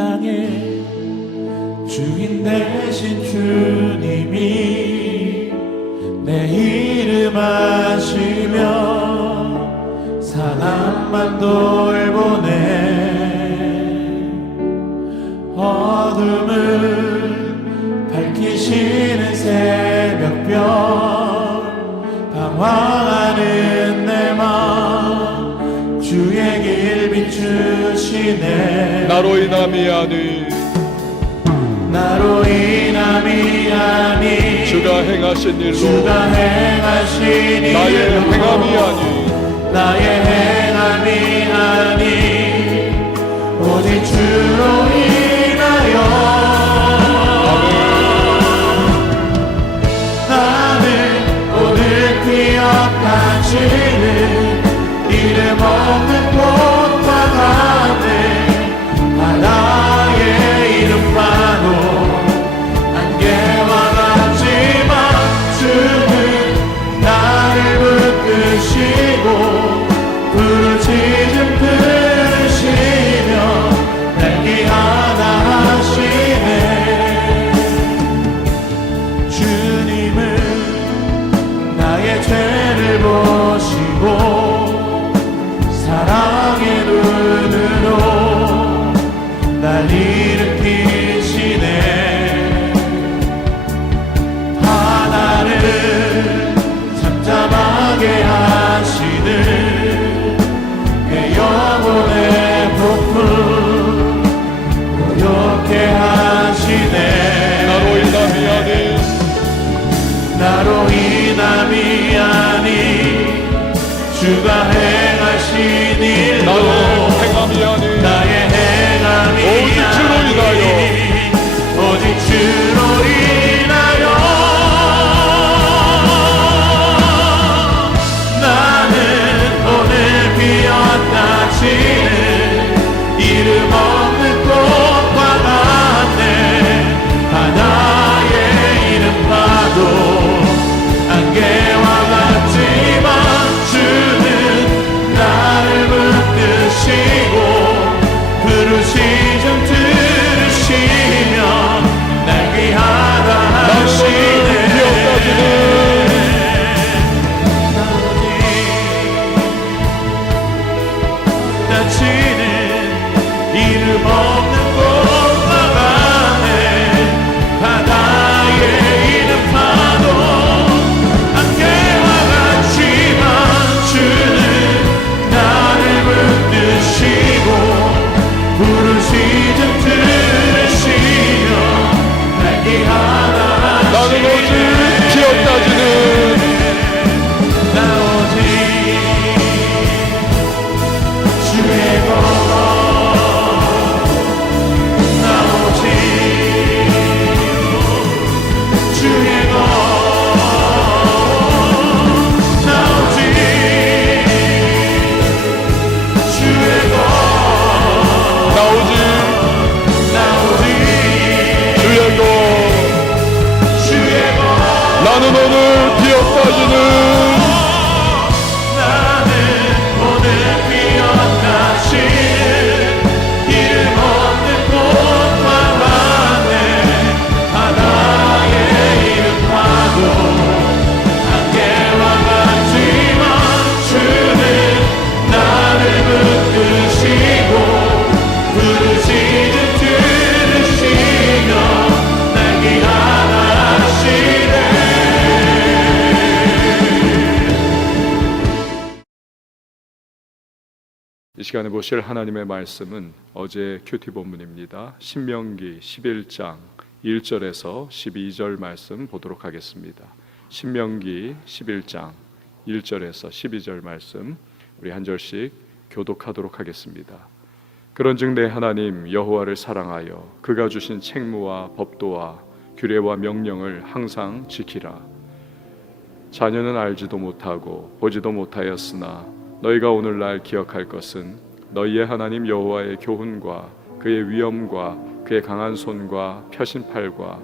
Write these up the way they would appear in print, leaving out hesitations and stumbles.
땅에 주인 되신 주님이 내 이름 아시며 사랑만 돌보네. 어둠을 밝히시는 새벽별 방황하는 내 마음 주의 길 비추시네. 나로 인함이 아니 나로 인함이 아니 주가 행하신 일로 주가 행하신 일로 나의 행함이 아니 나의 행함이 아니 오직 주로 인하여 나는 오늘 기억하시는 이름 없는 꽃과 같네. 바다의 이름 파도 안개와 같지만 주는 나를 붙드시고 부르짖음 들으시며 날개하다 하시네. 주님은 나의 죄를 보시고 사랑의 눈으로 날 일으키시네. 하나를 잠잠하게 하시는 내 영혼의 폭풍 고요케 하시네. 나로 인함이 아니 나로 인함이 아니 주가 행하신 일로 나의 행함이 아니 나의 행함이 오직 주로 인하여 오직 주로 인하여 나는 오늘 피었다치는 이름 없는 꽃과 같네. 바다의 이름 파도 안개와 같지만 주는 나를 붙드시고 부르짖음 들으시며 날 귀하다 하시네. 다치는 이름 없는 꽃과 같네. 바다의 이름 파도 안개와 같지만 주는 나를 붙드시고 부르짖음 들으시며 날 귀하다 나는 오직 기억나지는 나 오직 주의 것 나 오직 주의 것 나 오직 주의 것 나 오직 나 오직 주의 것 주의 것 나는 오늘 기억나지는 나는 오늘 피어나신 이름 없는 꽃과 같네. 바다의 이름 파도 안개와 같지만 주는 나를 붙드시고 부르짖음 들으시며 날 귀하다 하시네. 이 시간에 보실 하나님의 말씀은 어제 큐티 본문입니다. 신명기 11장 1절에서 12절 말씀 보도록 하겠습니다. 신명기 11장 1절에서 12절 말씀 우리 한 절씩 교독하도록 하겠습니다. 그런즉 내 하나님 여호와를 사랑하여 그가 주신 책무와 법도와 규례와 명령을 항상 지키라. 자녀는 알지도 못하고 보지도 못하였으나 너희가 오늘날 기억할 것은 너희의 하나님 여호와의 교훈과 그의 위엄과 그의 강한 손과 펴신 팔과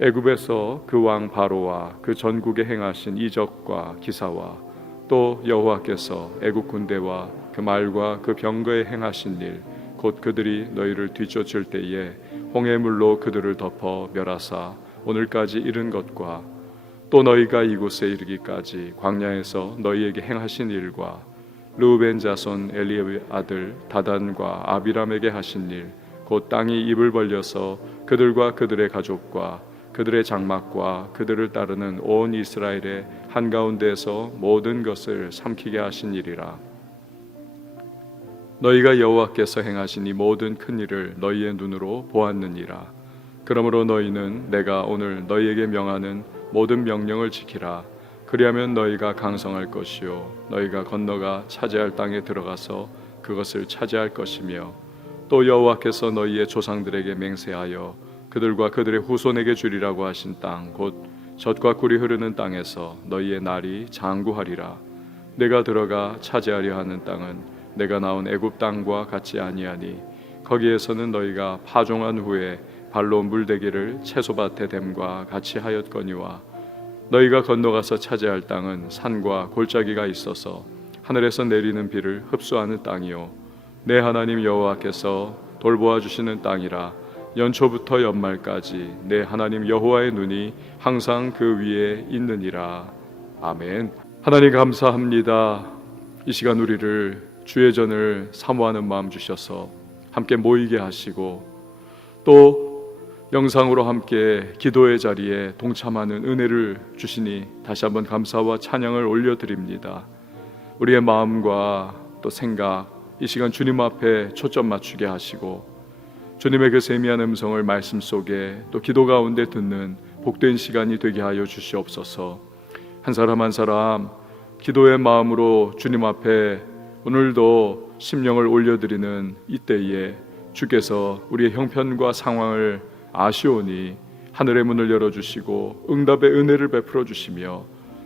애굽에서 그 왕 바로와 그 전국에 행하신 이적과 기사와 또 여호와께서 애굽 군대와 그 말과 그 병거에 행하신 일 곧 그들이 너희를 뒤쫓을 때에 홍해물로 그들을 덮어 멸하사 오늘까지 이른 것과 또 너희가 이곳에 이르기까지 광야에서 너희에게 행하신 일과 르우벤 자손 엘리의 아들 다단과 아비람에게 하신 일, 곧 땅이 입을 벌려서 그들과 그들의 가족과 그들의 장막과 그들을 따르는 온 이스라엘의 한가운데에서 모든 것을 삼키게 하신 일이라. 너희가 여호와께서 행하신 이 모든 큰 일을 너희의 눈으로 보았느니라. 그러므로 너희는 내가 오늘 너희에게 명하는 모든 명령을 지키라. 그리하면 너희가 강성할 것이요 너희가 건너가 차지할 땅에 들어가서 그것을 차지할 것이며 또 여호와께서 너희의 조상들에게 맹세하여 그들과 그들의 후손에게 주리라고 하신 땅 곧 젖과 꿀이 흐르는 땅에서 너희의 날이 장구하리라. 내가 들어가 차지하려 하는 땅은 내가 나온 애굽 땅과 같지 아니하니 거기에서는 너희가 파종한 후에 발로 물대기를 채소밭에 댐과 같이 하였거니와 너희가 건너가서 차지할 땅은 산과 골짜기가 있어서 하늘에서 내리는 비를 흡수하는 땅이요 내 하나님 여호와께서 돌보아 주시는 땅이라. 연초부터 연말까지 내 하나님 여호와의 눈이 항상 그 위에 있느니라. 아멘. 하나님 감사합니다. 이 시간 우리를 주의 전을 사모하는 마음 주셔서 함께 모이게 하시고 또 영상으로 함께 기도의 자리에 동참하는 은혜를 주시니 다시 한번 감사와 찬양을 올려드립니다. 우리의 마음과 또 생각 이 시간 주님 앞에 초점 맞추게 하시고 주님의 그 세미한 음성을 말씀 속에 또 기도 가운데 듣는 복된 시간이 되게 하여 주시옵소서. 한 사람 한 사람 기도의 마음으로 주님 앞에 오늘도 심령을 올려드리는 이때에 주께서 우리의 형편과 상황을 아시오니 하늘의 문을 열어주시고 응답의 은혜를 베풀어 주시며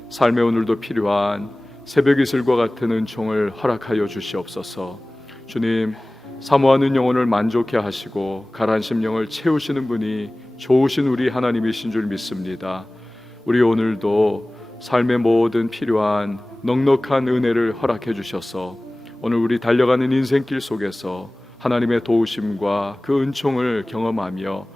삶의 오늘도 필요한 새벽 이슬과 같은 은총을 허락하여 주시옵소서. 주님 사모하는 영혼을 만족해 하시고 가라앉은 심령을 채우시는 분이 좋으신 우리 하나님이신 줄 믿습니다. 우리 오늘도 삶의 모든 필요한 넉넉한 은혜를 허락해 주셔서 오늘 우리 달려가는 인생길 속에서 하나님의 도우심과 그 은총을 경험하며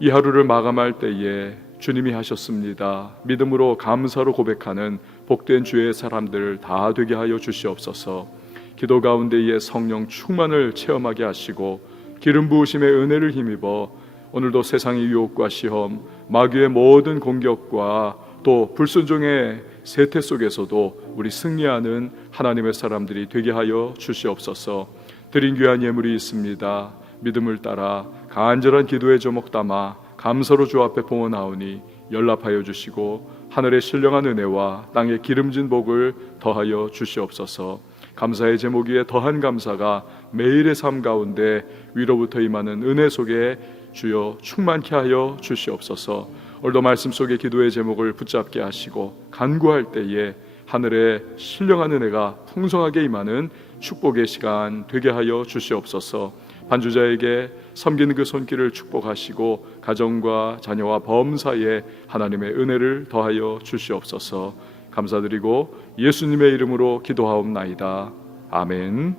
이 하루를 마감할 때에 주님이 하셨습니다. 믿음으로 감사로 고백하는 복된 주의 사람들 다 되게 하여 주시옵소서. 기도 가운데에 성령 충만을 체험하게 하시고 기름 부으심의 은혜를 힘입어 오늘도 세상의 유혹과 시험, 마귀의 모든 공격과 또 불순종의 세태 속에서도 우리 승리하는 하나님의 사람들이 되게 하여 주시옵소서. 드린 귀한 예물이 있습니다. 믿음을 따라 간절한 기도의 제목 담아 감사로 주 앞에 봉헌하오니 연락하여 주시고 하늘의 신령한 은혜와 땅의 기름진 복을 더하여 주시옵소서. 감사의 제목 위에 더한 감사가 매일의 삶 가운데 위로부터 임하는 은혜 속에 주여 충만케 하여 주시옵소서. 오늘도 말씀 속에 기도의 제목을 붙잡게 하시고 간구할 때에 하늘의 신령한 은혜가 풍성하게 임하는 축복의 시간 되게 하여 주시옵소서. 반주자에게 섬기는 그 손길을 축복하시고 가정과 자녀와 범사에 하나님의 은혜를 더하여 주시옵소서. 감사드리고 예수님의 이름으로 기도하옵나이다. 아멘.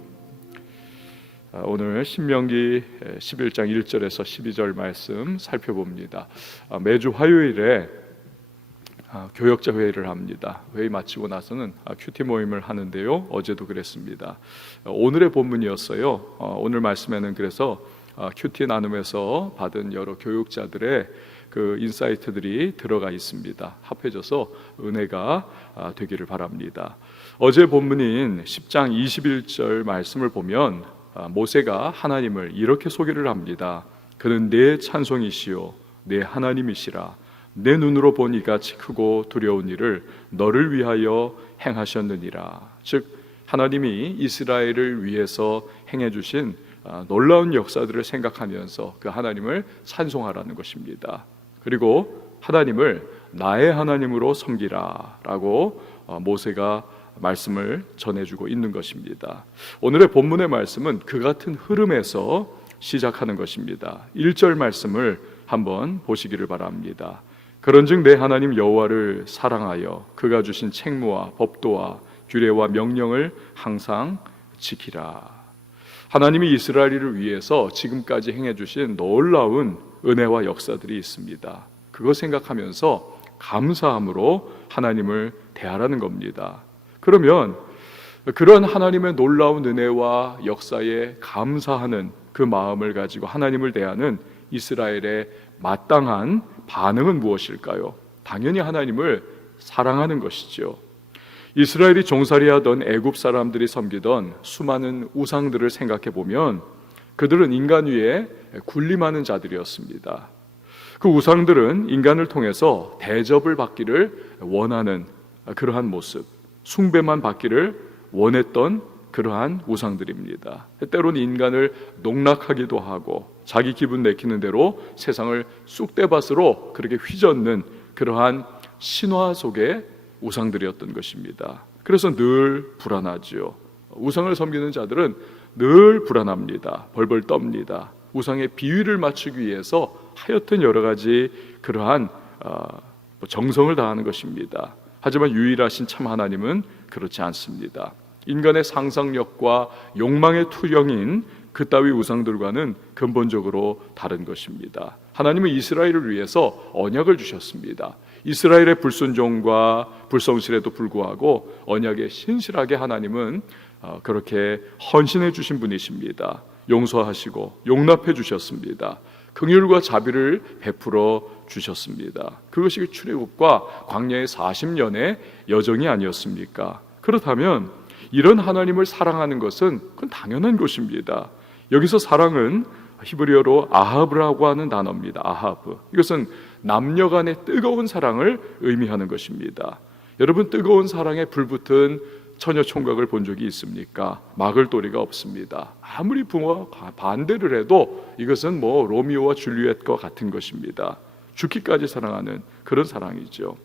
오늘 신명기 11장 1절에서 12절 말씀 살펴봅니다. 매주 화요일에 교역자 회의를 합니다. 회의 마치고 나서는 큐티 모임을 하는데요. 어제도 그랬습니다. 오늘의 본문이었어요. 오늘 말씀에는 그래서 큐티 나눔에서 받은 여러 교육자들의 그 인사이트들이 들어가 있습니다. 합해져서 은혜가 되기를 바랍니다. 어제 본문인 10장 21절 말씀을 보면 모세가 하나님을 이렇게 소개를 합니다. 그는 내 찬송이시요 내 하나님이시라. 내 눈으로 본 이같이 크고 두려운 일을 너를 위하여 행하셨느니라. 즉 하나님이 이스라엘을 위해서 행해 주신 놀라운 역사들을 생각하면서 그 하나님을 찬송하라는 것입니다. 그리고 하나님을 나의 하나님으로 섬기라 라고 모세가 말씀을 전해주고 있는 것입니다. 오늘의 본문의 말씀은 그 같은 흐름에서 시작하는 것입니다. 1절 말씀을 한번 보시기를 바랍니다. 그런즉 내 하나님 여호와를 사랑하여 그가 주신 책무와 법도와 규례와 명령을 항상 지키라. 하나님이 이스라엘을 위해서 지금까지 행해주신 놀라운 은혜와 역사들이 있습니다. 그거 생각하면서 감사함으로 하나님을 대하라는 겁니다. 그러면 그런 하나님의 놀라운 은혜와 역사에 감사하는 그 마음을 가지고 하나님을 대하는 이스라엘의 마땅한 반응은 무엇일까요? 당연히 하나님을 사랑하는 것이죠. 이스라엘이 종살이하던 애굽 사람들이 섬기던 수많은 우상들을 생각해 보면 그들은 인간 위에 군림하는 자들이었습니다. 그 우상들은 인간을 통해서 대접을 받기를 원하는 그러한 모습, 숭배만 받기를 원했던 그러한 우상들입니다. 때로는 인간을 농락하기도 하고 자기 기분 내키는 대로 세상을 쑥대밭으로 그렇게 휘젓는 그러한 신화 속의 우상들이었던 것입니다. 그래서 늘 불안하지요. 우상을 섬기는 자들은 늘 불안합니다. 벌벌 떱니다. 우상의 비위를 맞추기 위해서 하여튼 여러 가지 그러한 정성을 다하는 것입니다. 하지만 유일하신 참 하나님은 그렇지 않습니다. 인간의 상상력과 욕망의 투영인 그따위 우상들과는 근본적으로 다른 것입니다. 하나님은 이스라엘을 위해서 언약을 주셨습니다. 이스라엘의 불순종과 불성실에도 불구하고 언약에 신실하게 하나님은 그렇게 헌신해 주신 분이십니다. 용서하시고 용납해 주셨습니다. 긍휼과 자비를 베풀어 주셨습니다. 그것이 출애굽과 광야의 40년의 여정이 아니었습니까? 그렇다면 이런 하나님을 사랑하는 것은 그건 당연한 것입니다. 여기서 사랑은 히브리어로 아하브라고 하는 단어입니다. 아하브. 이것은 남녀 간의 뜨거운 사랑을 의미하는 것입니다. 여러분, 뜨거운 사랑에 불붙은 처녀 총각을 본 적이 있습니까? 막을 도리가 없습니다. 아무리 부모가 반대를 해도 이것은 로미오와 줄리엣과 같은 것입니다. 죽기까지 사랑하는 그런 사랑이죠.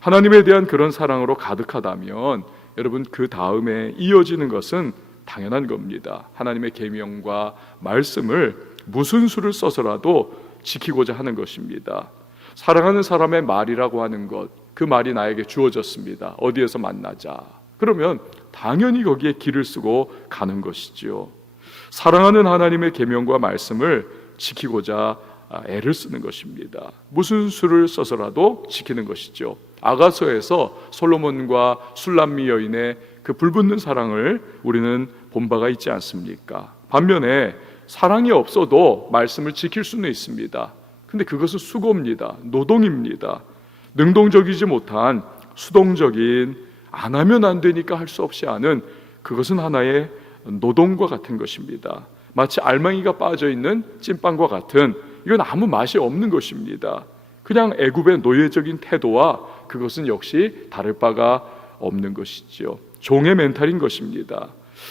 하나님에 대한 그런 사랑으로 가득하다면 여러분, 그 다음에 이어지는 것은 당연한 겁니다. 하나님의 계명과 말씀을 무슨 수를 써서라도 지키고자 하는 것입니다. 사랑하는 사람의 말이라고 하는 것, 그 말이 나에게 주어졌습니다. 어디에서 만나자. 그러면 당연히 거기에 길을 쓰고 가는 것이지요. 사랑하는 하나님의 계명과 말씀을 지키고자 애를 쓰는 것입니다. 무슨 수를 써서라도 지키는 것이죠. 아가서에서 솔로몬과 술람미 여인의 그 불붙는 사랑을 우리는 본 바가 있지 않습니까? 반면에 사랑이 없어도 말씀을 지킬 수는 있습니다. 근데 그것은 수고입니다. 노동입니다. 능동적이지 못한 수동적인, 안 하면 안 되니까 할 수 없이 하는, 그것은 하나의 노동과 같은 것입니다. 마치 알맹이가 빠져있는 찐빵과 같은, 이건 아무 맛이 없는 것입니다. 그냥 애굽의 노예적인 태도와 그것은 역시 다를 바가 없는 것이죠. 종의 멘탈인 것입니다.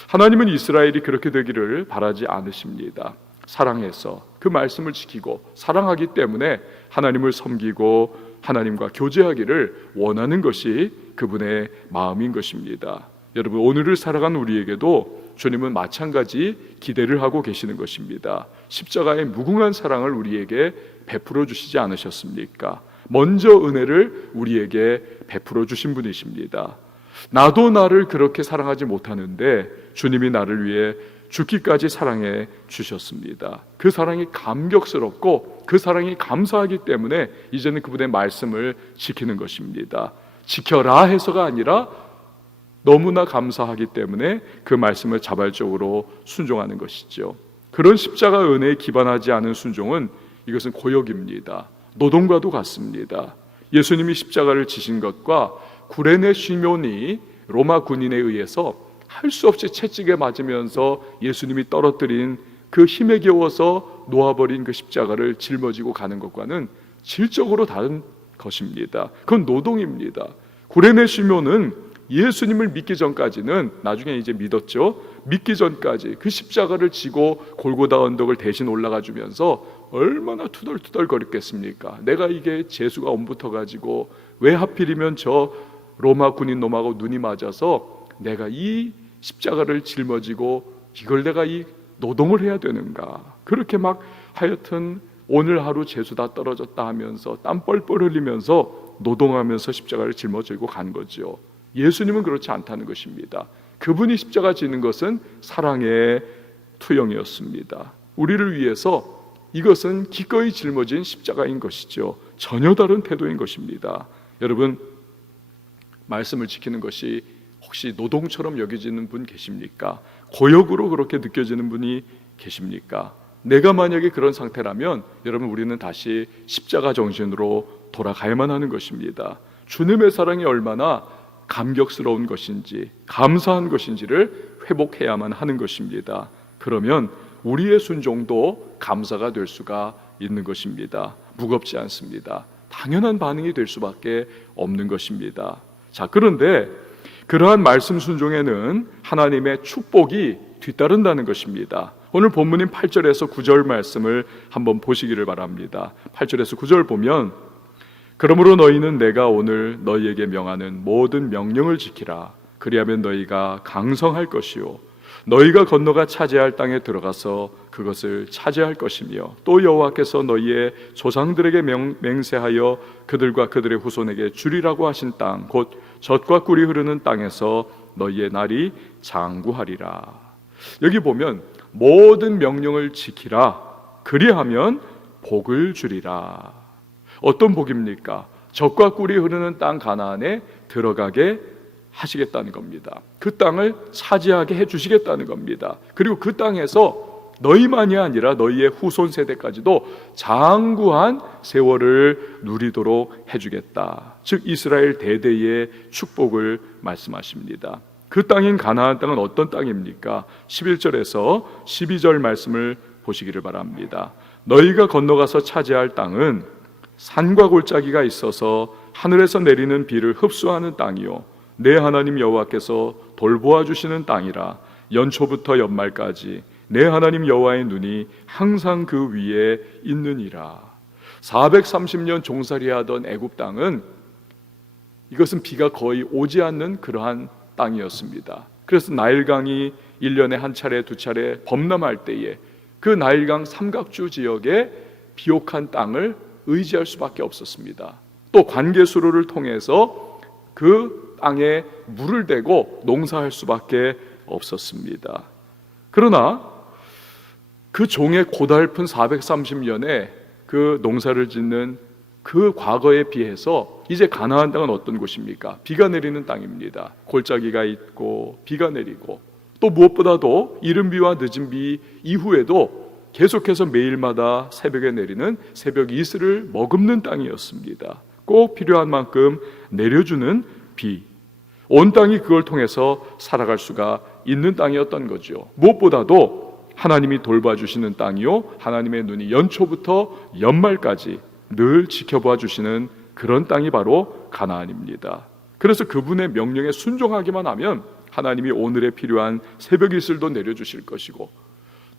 하나님은 이스라엘이 그렇게 되기를 바라지 않으십니다. 사랑해서 그 말씀을 지키고 사랑하기 때문에 하나님을 섬기고 하나님과 교제하기를 원하는 것이 그분의 마음인 것입니다. 여러분, 오늘을 살아간 우리에게도 주님은 마찬가지 기대를 하고 계시는 것입니다. 십자가의 무궁한 사랑을 우리에게 베풀어 주시지 않으셨습니까? 먼저 은혜를 우리에게 베풀어 주신 분이십니다. 나도 나를 그렇게 사랑하지 못하는데 주님이 나를 위해 죽기까지 사랑해 주셨습니다. 그 사랑이 감격스럽고 그 사랑이 감사하기 때문에 이제는 그분의 말씀을 지키는 것입니다. 지켜라 해서가 아니라 너무나 감사하기 때문에 그 말씀을 자발적으로 순종하는 것이죠. 그런 십자가 은혜에 기반하지 않은 순종은 이것은 고역입니다. 노동과도 같습니다. 예수님이 십자가를 지신 것과 구레네 시몬이 로마 군인에 의해서 할 수 없이 채찍에 맞으면서 예수님이 떨어뜨린 그 힘에 겨워서 놓아버린 그 십자가를 짊어지고 가는 것과는 질적으로 다른 것입니다. 그건 노동입니다. 구레네 시몬은 예수님을 믿기 전까지는, 나중에 이제 믿었죠, 믿기 전까지 그 십자가를 지고 골고다 언덕을 대신 올라가 주면서 얼마나 투덜투덜 거렸겠습니까? 내가 이게 재수가 옴붙어 가지고 왜 하필이면 저 로마 군인 놈하고 눈이 맞아서 내가 이 십자가를 짊어지고 이걸 내가 이 노동을 해야 되는가? 그렇게 막 하여튼 오늘 하루 재수 다 떨어졌다 하면서 땀 뻘뻘 흘리면서 노동하면서 십자가를 짊어지고 간 거죠. 예수님은 그렇지 않다는 것입니다. 그분이 십자가 지는 것은 사랑의 투영이었습니다. 우리를 위해서 이것은 기꺼이 짊어진 십자가인 것이죠. 전혀 다른 태도인 것입니다. 여러분, 말씀을 지키는 것이 혹시 노동처럼 여겨지는 분 계십니까? 고역으로 그렇게 느껴지는 분이 계십니까? 내가 만약에 그런 상태라면 여러분, 우리는 다시 십자가 정신으로 돌아가야만 하는 것입니다. 주님의 사랑이 얼마나 감격스러운 것인지, 감사한 것인지를 회복해야만 하는 것입니다. 그러면 우리의 순종도 감사가 될 수가 있는 것입니다. 무겁지 않습니다. 당연한 반응이 될 수밖에 없는 것입니다. 자, 그런데 그러한 말씀 순종에는 하나님의 축복이 뒤따른다는 것입니다. 오늘 본문인 8절에서 9절 말씀을 한번 보시기를 바랍니다. 8절에서 9절 보면, 그러므로 너희는 내가 오늘 너희에게 명하는 모든 명령을 지키라. 그리하면 너희가 강성할 것이요 너희가 건너가 차지할 땅에 들어가서 그것을 차지할 것이며, 또 여호와께서 너희의 조상들에게 맹세하여 그들과 그들의 후손에게 주리라고 하신 땅, 곧 젖과 꿀이 흐르는 땅에서 너희의 날이 장구하리라. 여기 보면 모든 명령을 지키라. 그리하면 복을 주리라. 어떤 복입니까? 젖과 꿀이 흐르는 땅 가나안에 들어가게 하시겠다는 겁니다. 그 땅을 차지하게 해주시겠다는 겁니다. 그리고 그 땅에서 너희만이 아니라 너희의 후손 세대까지도 장구한 세월을 누리도록 해주겠다. 즉 이스라엘 대대의 축복을 말씀하십니다. 그 땅인 가나안 땅은 어떤 땅입니까? 11절에서 12절 말씀을 보시기를 바랍니다. 너희가 건너가서 차지할 땅은 산과 골짜기가 있어서 하늘에서 내리는 비를 흡수하는 땅이요 내 하나님 여호와께서 돌보아 주시는 땅이라. 연초부터 연말까지 내 하나님 여호와의 눈이 항상 그 위에 있느니라. 430년 종살이하던 애굽 땅은, 이것은 비가 거의 오지 않는 그러한 땅이었습니다. 그래서 나일강이 1년에 한 차례 두 차례 범람할 때에 그 나일강 삼각주 지역의 비옥한 땅을 의지할 수밖에 없었습니다. 또 관계수로를 통해서 그 땅에 물을 대고 농사할 수밖에 없었습니다. 그러나 그 종의 고달픈 430년에 그 농사를 짓는 그 과거에 비해서 이제 가나안 땅은 어떤 곳입니까? 비가 내리는 땅입니다. 골짜기가 있고 비가 내리고, 또 무엇보다도 이른 비와 늦은 비 이후에도 계속해서 매일마다 새벽에 내리는 새벽 이슬을 머금는 땅이었습니다. 꼭 필요한 만큼 내려주는 비, 온 땅이 그걸 통해서 살아갈 수가 있는 땅이었던 거죠. 무엇보다도 하나님이 돌봐주시는 땅이요 하나님의 눈이 연초부터 연말까지 늘 지켜봐 주시는 그런 땅이 바로 가나안입니다. 그래서 그분의 명령에 순종하기만 하면 하나님이 오늘에 필요한 새벽 이슬도 내려주실 것이고,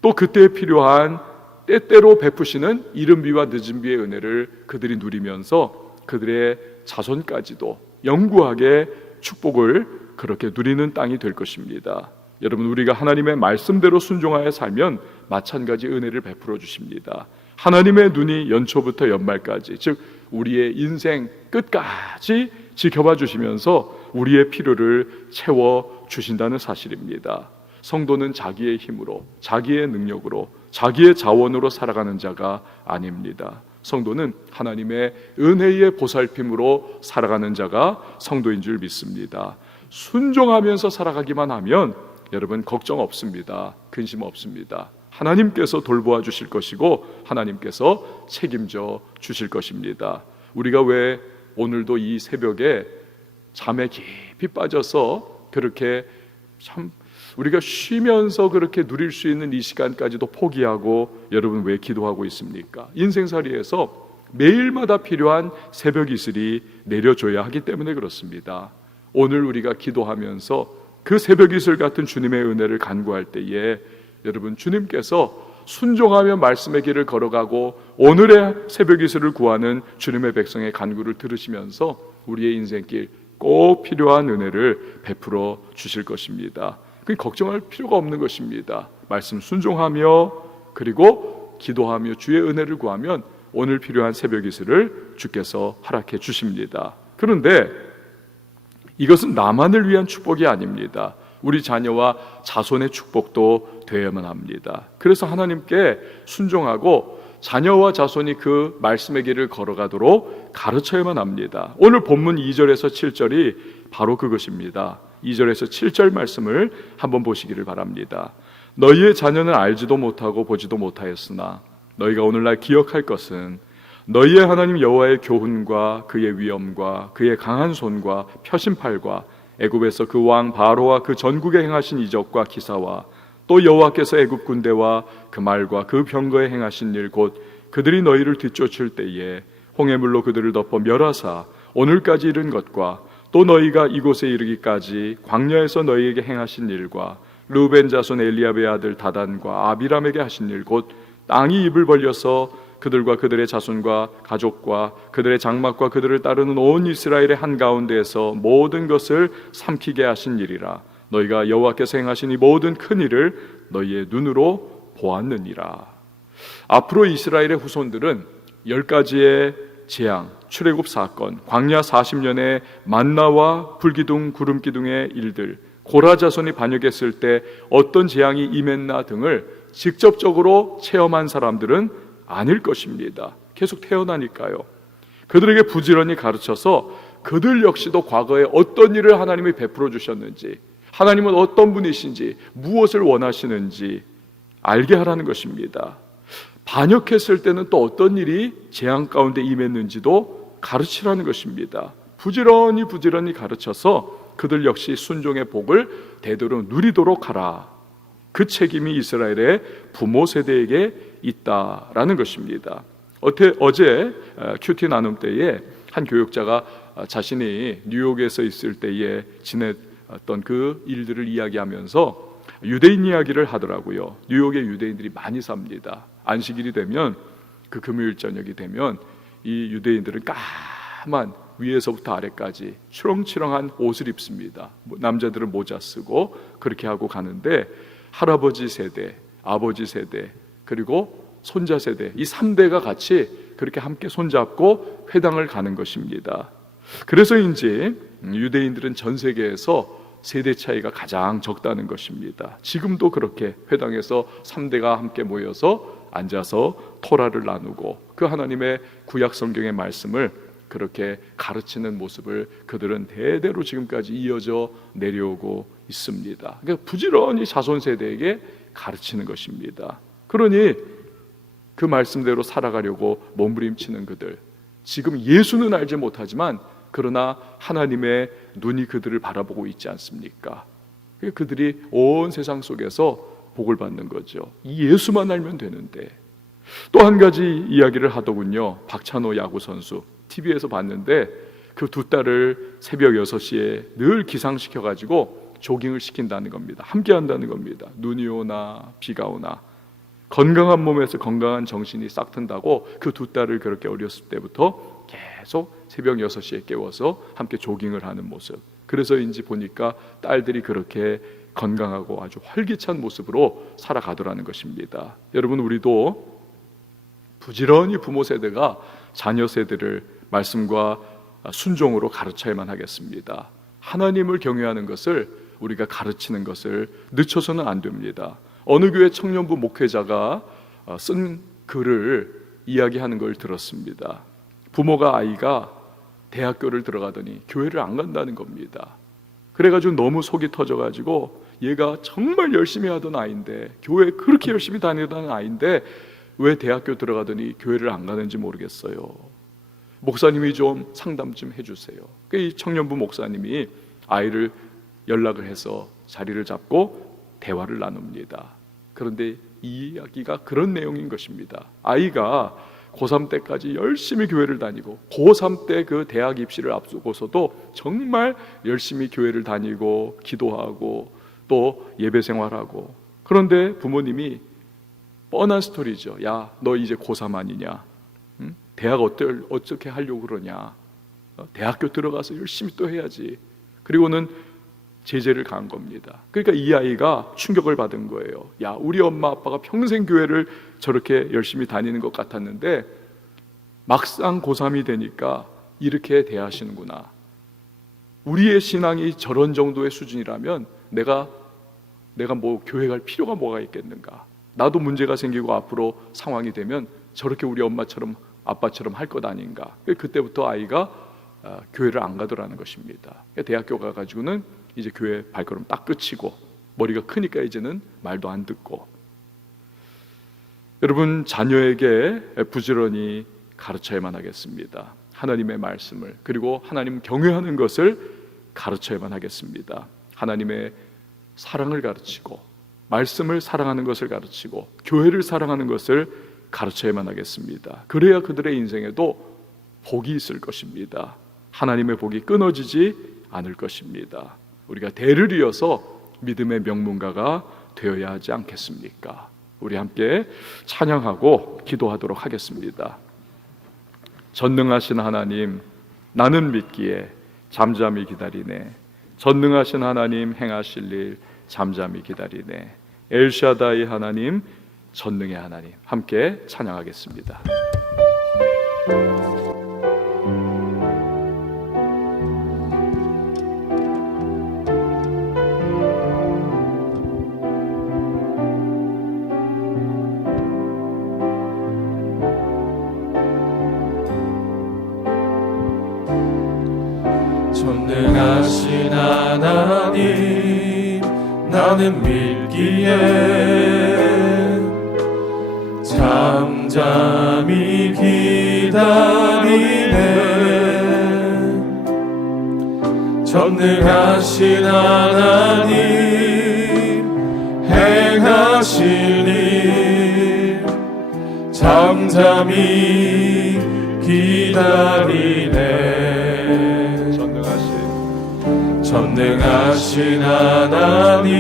또 그때에 필요한 때때로 베푸시는 이른 비와 늦은 비의 은혜를 그들이 누리면서 그들의 자손까지도 영구하게 축복을 그렇게 누리는 땅이 될 것입니다. 여러분, 우리가 하나님의 말씀대로 순종하여 살면 마찬가지 은혜를 베풀어 주십니다. 하나님의 눈이 연초부터 연말까지, 즉 우리의 인생 끝까지 지켜봐 주시면서 우리의 필요를 채워 주신다는 사실입니다. 성도는 자기의 힘으로, 자기의 능력으로, 자기의 자원으로 살아가는 자가 아닙니다. 성도는 하나님의 은혜의 보살핌으로 살아가는 자가 성도인 줄 믿습니다. 순종하면서 살아가기만 하면 여러분 걱정 없습니다. 근심 없습니다. 하나님께서 돌보아 주실 것이고 하나님께서 책임져 주실 것입니다. 우리가 왜 오늘도 이 새벽에 잠에 깊이 빠져서 그렇게 참 우리가 쉬면서 그렇게 누릴 수 있는 이 시간까지도 포기하고 여러분 왜 기도하고 있습니까? 인생살이에서 매일마다 필요한 새벽 이슬이 내려줘야 하기 때문에 그렇습니다. 오늘 우리가 기도하면서 그 새벽 이슬 같은 주님의 은혜를 간구할 때에 여러분 주님께서 순종하며 말씀의 길을 걸어가고 오늘의 새벽 이슬을 구하는 주님의 백성의 간구를 들으시면서 우리의 인생길 꼭 필요한 은혜를 베풀어 주실 것입니다. 그 걱정할 필요가 없는 것입니다. 말씀 순종하며 그리고 기도하며 주의 은혜를 구하면 오늘 필요한 새벽 이슬을 주께서 허락해 주십니다. 그런데 이것은 나만을 위한 축복이 아닙니다. 우리 자녀와 자손의 축복도 되어야만 합니다. 그래서 하나님께 순종하고 자녀와 자손이 그 말씀의 길을 걸어가도록 가르쳐야만 합니다. 오늘 본문 2절에서 7절이 바로 그것입니다. 2절에서 7절 말씀을 한번 보시기를 바랍니다. 너희의 자녀는 알지도 못하고 보지도 못하였으나 너희가 오늘날 기억할 것은 너희의 하나님 여호와의 교훈과 그의 위엄과 그의 강한 손과 펴신팔과 애굽에서 그 왕 바로와 그 전국에 행하신 이적과 기사와 또 여호와께서 애굽 군대와 그 말과 그 병거에 행하신 일 곧 그들이 너희를 뒤쫓을 때에 홍해물로 그들을 덮어 멸하사 오늘까지 이른 것과 또 너희가 이곳에 이르기까지 광야에서 너희에게 행하신 일과 르우벤 자손 엘리압의 아들 다단과 아비람에게 하신 일 곧 땅이 입을 벌려서 그들과 그들의 자손과 가족과 그들의 장막과 그들을 따르는 온 이스라엘의 한가운데에서 모든 것을 삼키게 하신 일이라. 너희가 여호와께서 행하신 이 모든 큰 일을 너희의 눈으로 보았느니라. 앞으로 이스라엘의 후손들은 10가지의 재앙, 출애굽 사건, 광야 40년의 만나와 불기둥, 구름기둥의 일들, 고라 자손이 반역했을 때 어떤 재앙이 임했나 등을 직접적으로 체험한 사람들은 아닐 것입니다. 계속 태어나니까요. 그들에게 부지런히 가르쳐서 그들 역시도 과거에 어떤 일을 하나님이 베풀어 주셨는지, 하나님은 어떤 분이신지, 무엇을 원하시는지 알게 하라는 것입니다. 반역했을 때는 또 어떤 일이 재앙 가운데 임했는지도 가르치라는 것입니다. 부지런히 가르쳐서 그들 역시 순종의 복을 대대로 누리도록 하라. 그 책임이 이스라엘의 부모 세대에게 있다라는 것입니다. 어제 큐티 나눔 때에 한 교육자가 자신이 뉴욕에서 있을 때에 지냈던 그 일들을 이야기하면서 유대인 이야기를 하더라고요. 뉴욕에 유대인들이 많이 삽니다. 안식일이 되면 그 금요일 저녁이 되면 이 유대인들은 까만 위에서부터 아래까지 추렁추렁한 옷을 입습니다. 남자들은 모자 쓰고 그렇게 하고 가는데 할아버지 세대, 아버지 세대, 그리고 손자 세대, 이 3대가 같이 그렇게 함께 손잡고 회당을 가는 것입니다. 그래서인지 유대인들은 전 세계에서 세대 차이가 가장 적다는 것입니다. 지금도 그렇게 회당에서 3대가 함께 모여서 앉아서 토라를 나누고 그 하나님의 구약 성경의 말씀을 그렇게 가르치는 모습을 그들은 대대로 지금까지 이어져 내려오고 있습니다. 그러니까 부지런히 자손 세대에게 가르치는 것입니다. 그러니 그 말씀대로 살아가려고 몸부림치는 그들, 지금 예수는 알지 못하지만 그러나 하나님의 눈이 그들을 바라보고 있지 않습니까? 그들이 온 세상 속에서 복을 받는 거죠. 이 예수만 알면 되는데. 또 한 가지 이야기를 하더군요. 박찬호 야구 선수 TV에서 봤는데 그 두 딸을 새벽 6시에 늘 기상시켜가지고 조깅을 시킨다는 겁니다. 함께 한다는 겁니다. 눈이 오나 비가 오나 건강한 몸에서 건강한 정신이 싹 튼다고 그 두 딸을 그렇게 어렸을 때부터 계속 새벽 6시에 깨워서 함께 조깅을 하는 모습. 그래서인지 보니까 딸들이 그렇게 건강하고 아주 활기찬 모습으로 살아가더라는 것입니다. 여러분, 우리도 부지런히 부모 세대가 자녀 세대를 말씀과 순종으로 가르쳐야만 하겠습니다. 하나님을 경외하는 것을 우리가 가르치는 것을 늦춰서는 안 됩니다. 어느 교회 청년부 목회자가 쓴 글을 이야기하는 걸 들었습니다. 부모가 아이가 대학교를 들어가더니 교회를 안 간다는 겁니다. 그래가지고 너무 속이 터져가지고 얘가 정말 열심히 하던 아이인데, 교회 그렇게 열심히 다니던 아이인데 왜 대학교 들어가더니 교회를 안 가는지 모르겠어요. 목사님이 좀 상담 좀 해주세요. 이 청년부 목사님이 아이를 연락을 해서 자리를 잡고 대화를 나눕니다. 그런데 이 이야기가 그런 내용인 것입니다. 아이가 고3 때까지 열심히 교회를 다니고 고3 때 그 대학 입시를 앞두고서도 정말 열심히 교회를 다니고 기도하고 또 예배 생활하고, 그런데 부모님이 뻔한 스토리죠. 야, 너 이제 고3 아니냐? 응? 대학 어떻게 하려고 그러냐? 대학교 들어가서 열심히 또 해야지. 그리고는 제재를 가한 겁니다. 그러니까 이 아이가 충격을 받은 거예요. 야, 우리 엄마 아빠가 평생 교회를 저렇게 열심히 다니는 것 같았는데 막상 고3이 되니까 이렇게 대하시는구나. 우리의 신앙이 저런 정도의 수준이라면 내가 뭐 교회 갈 필요가 뭐가 있겠는가? 나도 문제가 생기고 앞으로 상황이 되면 저렇게 우리 엄마처럼 아빠처럼 할 것 아닌가? 그때부터 아이가 교회를 안 가더라는 것입니다. 대학교 가가지고는 이제 교회 발걸음 딱 끝이고 머리가 크니까 이제는 말도 안 듣고. 여러분, 자녀에게 부지런히 가르쳐야만 하겠습니다. 하나님의 말씀을, 그리고 하나님 경외하는 것을 가르쳐야만 하겠습니다. 하나님의 사랑을 가르치고 말씀을 사랑하는 것을 가르치고 교회를 사랑하는 것을 가르쳐야만 하겠습니다. 그래야 그들의 인생에도 복이 있을 것입니다. 하나님의 복이 끊어지지 않을 것입니다. 우리가 대를 이어서 믿음의 명문가가 되어야 하지 않겠습니까? 우리 함께 찬양하고 기도하도록 하겠습니다. 전능하신 하나님, 나는 믿기에 잠잠히 기다리네. 전능하신 하나님, 행하실 일 잠잠히 기다리네. 엘샤다이 하나님, 전능의 하나님, 함께 찬양하겠습니다. 전능하신 하나님, 나는 믿기에 잠잠히 기다리네. 전능하신 하나님, 행하실 일 잠잠히 기다리네. 전능하신 하나님,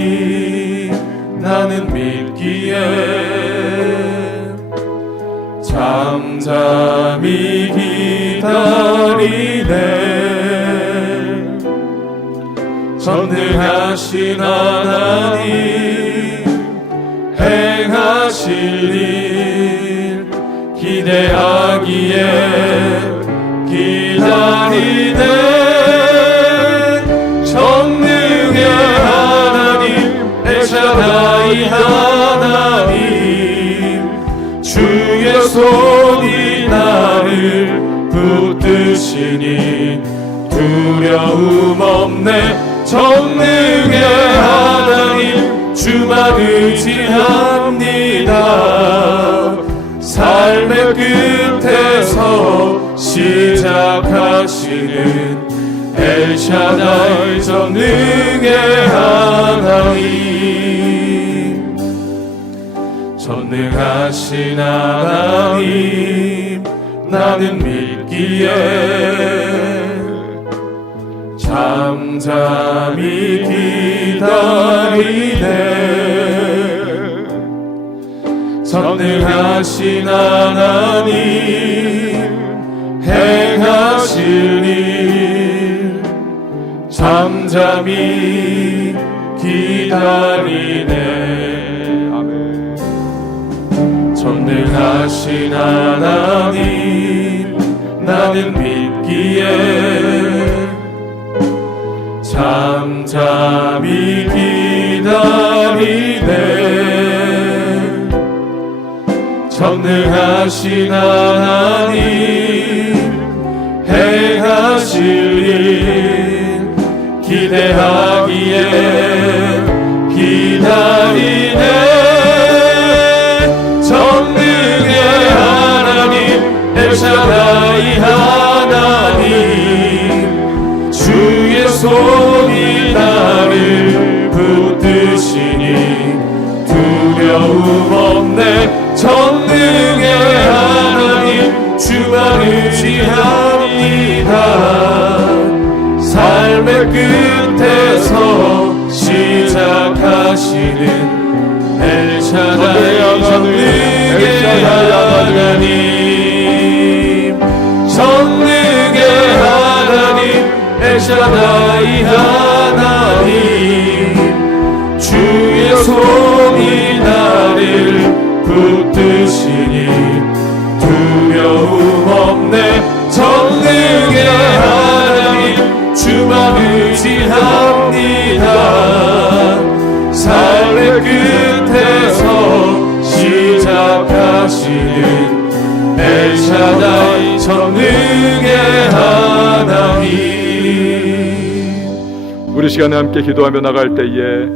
나는 믿기에 잠잠히 기다리네. 전능하신 하나님, 행하실 일 기대하기에 기다리네. 전능의 하나님, 엘샤다이 하나님, 주의 손이 나를 붙드시니 두려움 없네. 전능의 하나님, 주만 의지합니다. 삶의 끝에서 시작하시는 엘샤다이 전능의 하나님. 전능하신 하나님, 나는 믿기에 잠잠히 기다리네. 전능하신 하나님, 행하실 일 잠잠히 기다리네. 아멘. 전능하신 하나님, 나는 믿기에 잠잠히 기다리네. 전능하신 하나님, 행하실 일 기대하기에 기다리네. 전능의 하나님, 엘샤다이 하나님, 주의 손이 나를 붙드시니 두려움 없네. 전능의 하나님, 주만 의지합니다. 삶의 끝에서 시작하시는 엘샤다이 전능의 하나님, 전능의 하나님, 엘샤다이 하나님, 주의 손이 나를 붙드시니 두려움 없네. 전능의 하나님, 주만 의지합니다. 되시는 엘샤다이 전능의 하나님. 우리 시간에 함께 기도하며 나갈 때에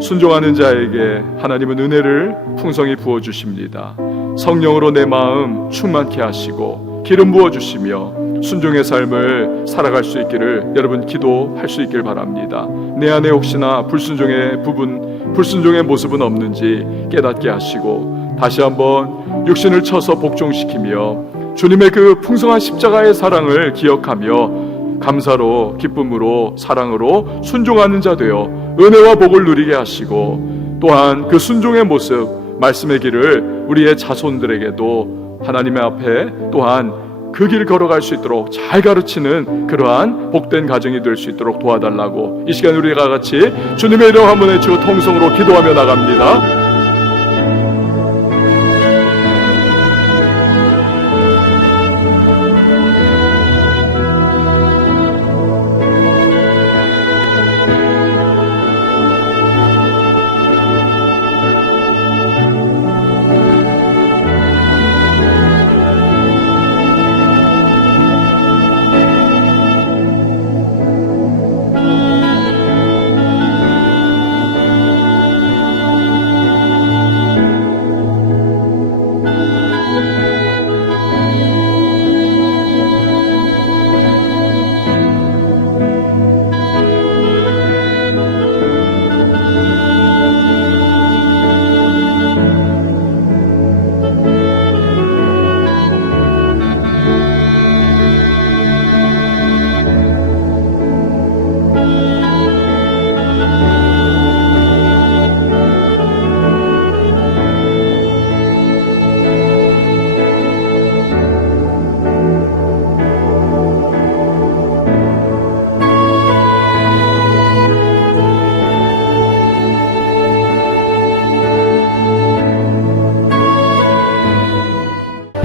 순종하는 자에게 하나님은 은혜를 풍성히 부어주십니다. 성령으로 내 마음 충만케 하시고 기름 부어주시며 순종의 삶을 살아갈 수 있기를 여러분 기도할 수 있길 바랍니다. 내 안에 혹시나 불순종의 모습은 없는지 깨닫게 하시고 다시 한번 육신을 쳐서 복종시키며 주님의 그 풍성한 십자가의 사랑을 기억하며 감사로 기쁨으로 사랑으로 순종하는 자 되어 은혜와 복을 누리게 하시고 또한 그 순종의 모습 말씀의 길을 우리의 자손들에게도 하나님의 앞에 또한 그 길 걸어갈 수 있도록 잘 가르치는 그러한 복된 가정이 될 수 있도록 도와달라고 이 시간 우리가 같이 주님의 이름 한번 외치고 통성으로 기도하며 나갑니다.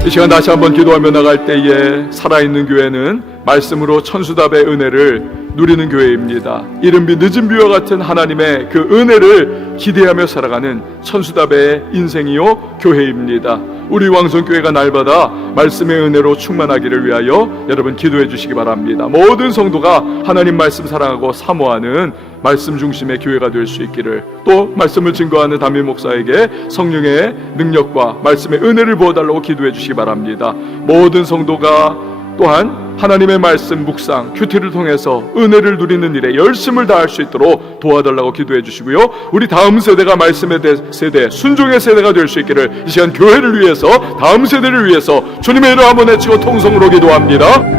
이 시간 다시 한번 기도하며 나갈 때에 살아있는 교회는 말씀으로 천수답의 은혜를 누리는 교회입니다. 이른 비 늦은 비와 같은 하나님의 그 은혜를 기대하며 살아가는 천수답의 인생이요 교회입니다. 우리 왕성교회가 날마다 말씀의 은혜로 충만하기를 위하여 여러분 기도해 주시기 바랍니다. 모든 성도가 하나님 말씀 사랑하고 사모하는 말씀 중심의 교회가 될 수 있기를, 또 말씀을 증거하는 담임 목사에게 성령의 능력과 말씀의 은혜를 부어달라고 기도해 주시기 바랍니다. 모든 성도가 또한 하나님의 말씀 묵상 큐티를 통해서 은혜를 누리는 일에 열심을 다할 수 있도록 도와달라고 기도해 주시고요, 우리 다음 세대가 말씀의 세대, 순종의 세대가 될 수 있기를 이 시간 교회를 위해서, 다음 세대를 위해서 주님의 이름 한번 외치고 통성으로 기도합니다.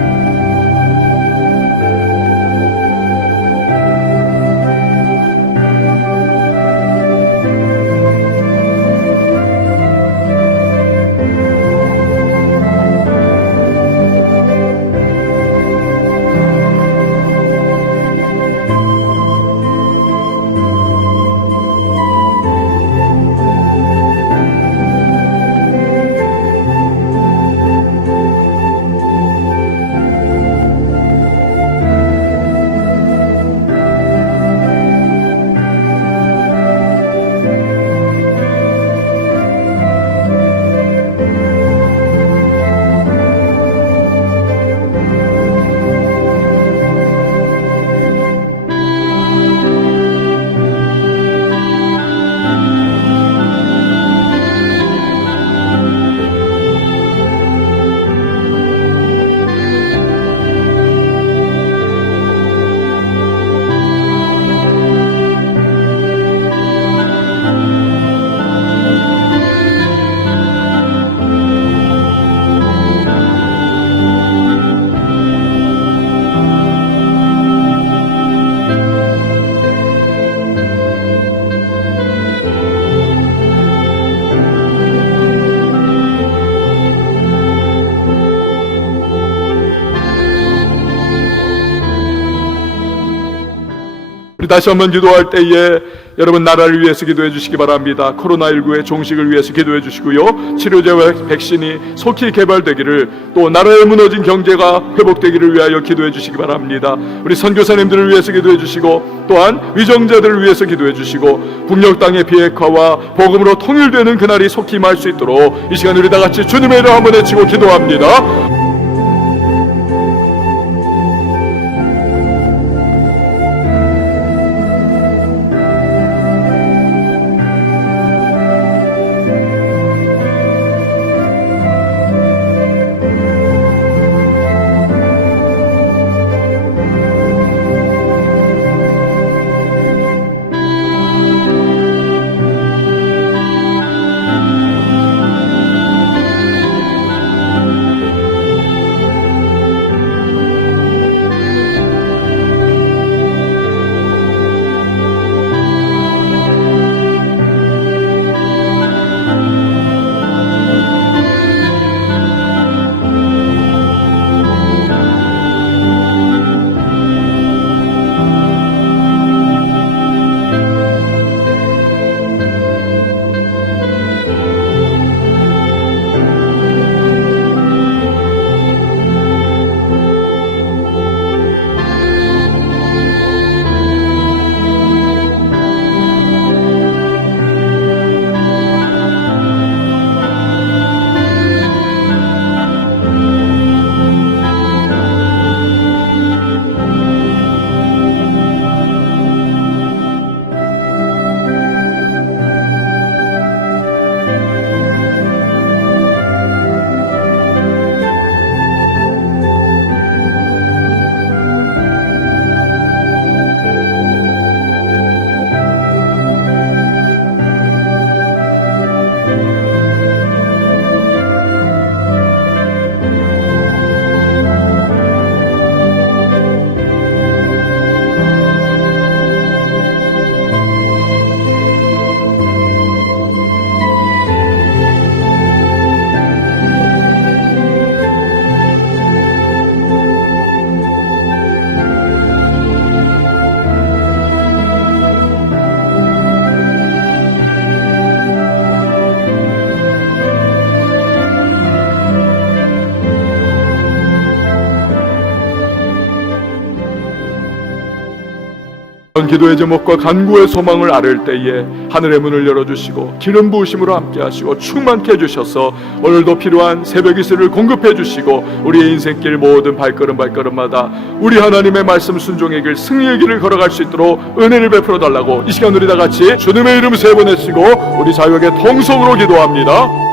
다시 한번 기도할 때에 여러분 나라를 위해서 기도해 주시기 바랍니다. 코로나19의 종식을 위해서 기도해 주시고요, 치료제와 백신이 속히 개발되기를, 또 나라의 무너진 경제가 회복되기를 위하여 기도해 주시기 바랍니다. 우리 선교사님들을 위해서 기도해 주시고, 또한 위정자들을 위해서 기도해 주시고, 북녘 땅의 비핵화와 복음으로 통일되는 그날이 속히 임할 수 있도록 이 시간 우리 다 같이 주님의 이름 한번 외치고 기도합니다. 기도의 제목과 간구의 소망을 아뢰을 때에 하늘의 문을 열어주시고 기름 부으심으로 함께 하시고 충만케 해주셔서 오늘도 필요한 새벽 이슬을 공급해 주시고 우리의 인생길 모든 발걸음마다 우리 하나님의 말씀 순종의 길, 승리의 길을 걸어갈 수 있도록 은혜를 베풀어 달라고 이 시간 우리 다 같이 주님의 이름 세 번 외치고 우리 자유에게 통성으로 기도합니다.